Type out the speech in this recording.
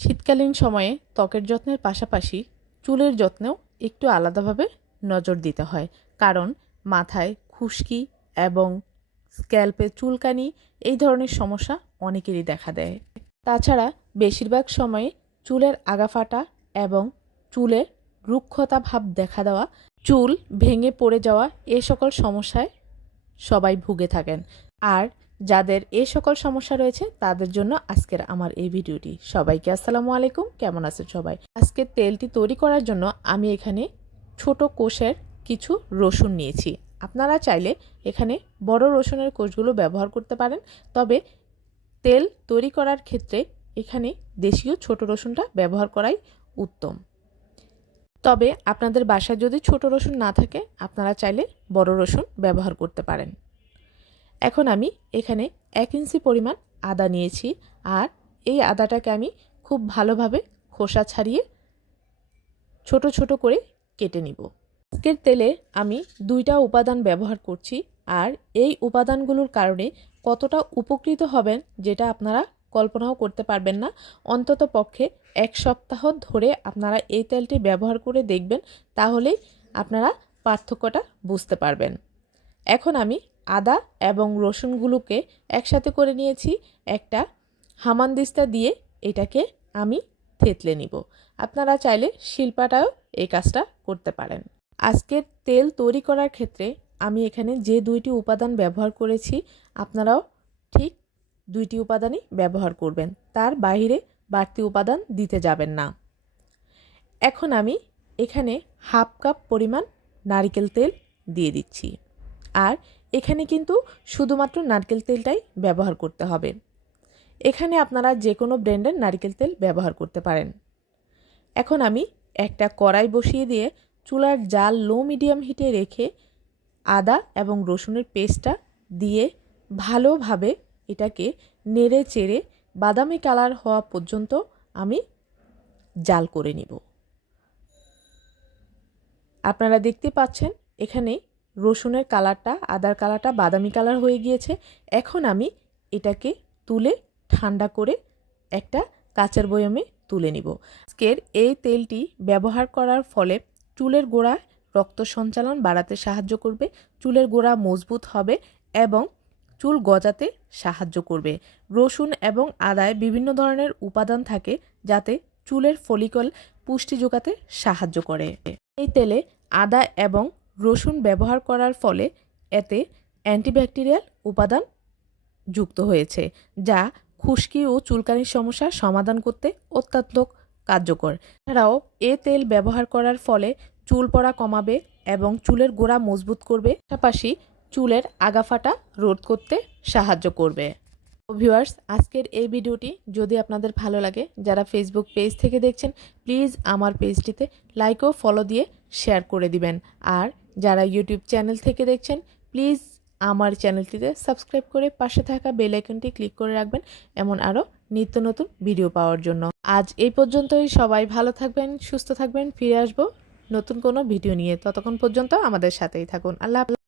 শীতকালীন সময়ে ত্বকের যত্নের পাশাপাশি চুলের যত্নেও একটু আলাদাভাবে নজর দিতে হয়, কারণ মাথায় খুশকি এবং স্ক্যাল্পে চুলকানি এই ধরনের সমস্যা অনেকেরই দেখা দেয়। তাছাড়া বেশিরভাগ সময়ে চুলের আগা ফাটা এবং চুলের রুক্ষতা ভাব দেখা দেওয়া, চুল ভেঙে পড়ে যাওয়া এই সকল সমস্যায় সবাই ভুগে থাকেন। আর যাদের এই সকল সমস্যা রয়েছে তাদের জন্য আজকের আমার এই ভিডিওটি। সবাইকে আসসালামু আলাইকুম, কেমন আছেন সবাই? আজকে তেলটি তৈরি করার জন্য আমি এখানে ছোট কোষের কিছু রসুন নিয়েছি। আপনারা চাইলে এখানে বড় রসুনের কোষগুলো ব্যবহার করতে পারেন, তবে তেল তৈরি করার ক্ষেত্রে এখানে দেশীয় ছোট রসুনটা ব্যবহার করাই উত্তম। তবে আপনাদের বাসায় যদি ছোট রসুন না থাকে আপনারা চাইলে বড় রসুন ব্যবহার করতে পারেন। এখন আমি এখানে 1 ইঞ্চি পরিমাণ আদা নিয়েছি, আর এই আদাটাকে আমি খুব ভালোভাবে খোসা ছাড়িয়ে ছোট ছোট করে কেটে নিব। আজকের তেলে আমি 2টা উপাদান ব্যবহার করছি, আর এই উপাদানগুলোর কারণে কতটা উপকৃত হবেন যেটা আপনারা কল্পনাও করতে পারবেন না। অন্তত পক্ষে 1 সপ্তাহ ধরে আপনারা এই তেলটি ব্যবহার করে দেখবেন, তাহলেই আপনারা পার্থক্যটা বুঝতে পারবেন। এখন আমি আদা এবং রসুনগুলোকে একসাথে করে নিয়েছি। একটা হামানদিস্তা দিয়ে এটাকে আমি থেতলে নিব। আপনারা চাইলে শিলপাটাও এই কাজটা করতে পারেন। আজকের তেল তৈরি করার ক্ষেত্রে আমি এখানে যে 2টি উপাদান ব্যবহার করেছি আপনারাও ঠিক 2টি উপাদানই ব্যবহার করবেন, তার বাইরে বাড়তি উপাদান দিতে যাবেন না। এখন আমি এখানে 1/2 কাপ পরিমাণ নারকেল তেল দিয়ে দিচ্ছি, আর এখানে কিন্তু শুধুমাত্র নারকেল তেলটাই ব্যবহার করতে হবে। এখানে আপনারা যে কোনো ব্র্যান্ডের নারকেল তেল ব্যবহার করতে পারেন। এখন আমি একটা কড়াই বসিয়ে দিয়ে চুলার জাল লো মিডিয়াম হিটে রেখে আদা এবং রসুনের পেস্টটা দিয়ে ভালোভাবে এটাকে নেড়ে চেড়ে বাদামি কালার হওয়া পর্যন্ত আমি জাল করে নিব। আপনারা দেখতে পাচ্ছেন এখানে রসুনের কালারটা, আদার কালারটা বাদামি কালার হয়ে গিয়েছে। এখন আমি এটাকে তুলে ঠান্ডা করে একটা কাচের বয়ামে তুলে নিব। আজকের এই তেলটি ব্যবহার করার ফলে চুলের গোড়ায় রক্ত সঞ্চালন বাড়াতে সাহায্য করবে, চুলের গোড়া মজবুত হবে এবং চুল গজাতে সাহায্য করবে। রসুন এবং আদায় বিভিন্ন ধরনের উপাদান থাকে যাতে চুলের ফলিকল পুষ্টি যোগাতে সাহায্য করে। এই তেলে আদা এবং রসুন ব্যবহার করার ফলে এতে অ্যান্টিব্যাকটেরিয়াল উপাদান যুক্ত হয়েছে, যা খুশকি ও চুলকানির সমস্যার সমাধান করতে অত্যন্ত কার্যকর। এছাড়াও এ তেল ব্যবহার করার ফলে চুল পড়া কমাবে এবং চুলের গোড়া মজবুত করবে, পাশাপাশি চুলের আগা ফাটা রোধ করতে সাহায্য করবে। ভিউয়ার্স, আজকের এই ভিডিওটি যদি আপনাদের ভালো লাগে, যারা ফেসবুক পেজ থেকে দেখছেন প্লিজ আমার পেজটিতে লাইক ও ফলো দিয়ে শেয়ার করে দিবেন, আর যারা ইউটিউব চ্যানেল থেকে দেখছেন প্লিজ আমার চ্যানেলটিতে সাবস্ক্রাইব করে পাশে থাকা বেল আইকনটি ক্লিক করে রাখবেন এমন আরও নিত্য নতুন ভিডিও পাওয়ার জন্য। আজ এই পর্যন্তই। সবাই ভালো থাকবেন, সুস্থ থাকবেন। ফিরে আসবো নতুন কোনো ভিডিও নিয়ে। ততক্ষণ পর্যন্ত আমাদের সাথেই থাকুন। আল্লাহ হাফেজ।